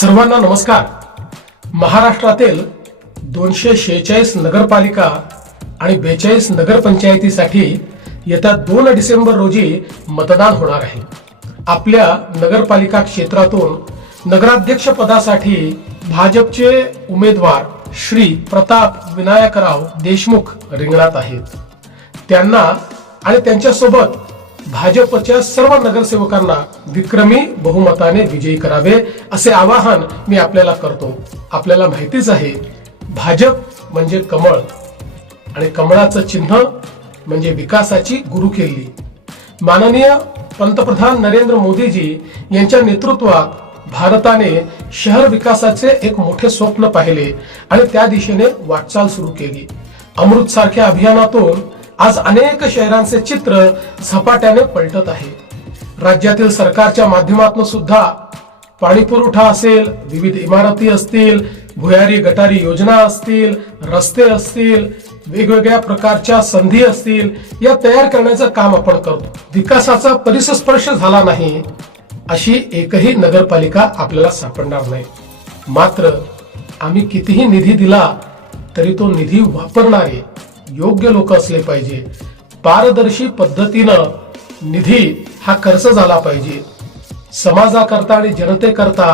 सर्वांना नमस्कार। महाराष्ट्रातील 246 नगरपालिका आणि 42 नगरपंचायतीसाठी येत्या 2 डिसेंबर रोजी मतदान होणार आहे। आपल्या नगरपालिका क्षेत्रातून नगराध्यक्ष पदासाठी भाजपचे उमेदवार श्री प्रताप विनायकराव देशमुख रिंगणात आहेत। त्यांना आणि त्यांच्यासोबत भाजपच्या सर्व नगरसेवकांना विक्रमी बहुमताने विजयी करावे असे आवाहन मी आपल्याला करतो। आपल्याला माहितीच आहे, भाजप म्हणजे कमळ आणि कमळाचं चिन्ह म्हणजे विकासाची गुरुकिल्ली। माननीय पंतप्रधान नरेंद्र मोदीजी यांच्या नेतृत्वात भारताने शहर विकासाचे एक मोठे स्वप्न पाहिले आणि त्या दिशेने वाटचाल सुरू केली। अमृत सारख्या अभियानातून आज अनेक शहरांचे चित्र झपाट्याने पलटत आहे। राज्यातील सरकारच्या माध्यमातून सुद्धा पाणी पुरवठा असेल, विविध इमारती असतील, भुयारी गटारी योजना असतील, रस्ते असतील, वेगवेगळ्या प्रकारच्या संधी असतील, या तयार करण्याचं काम आपण करतो। विकासाचा परिसस्पर्श झाला नाही अशी एकही नगरपालिका आपल्याला सापडणार नाही। मात्र आम्ही कितीही निधी दिला तरी तो निधी वापरणारे योग्य लोक असले पाहिजे। पारदर्शी पद्धतीनं निधी हा खर्च झाला पाहिजे। समाजाकरता आणि जनतेकरता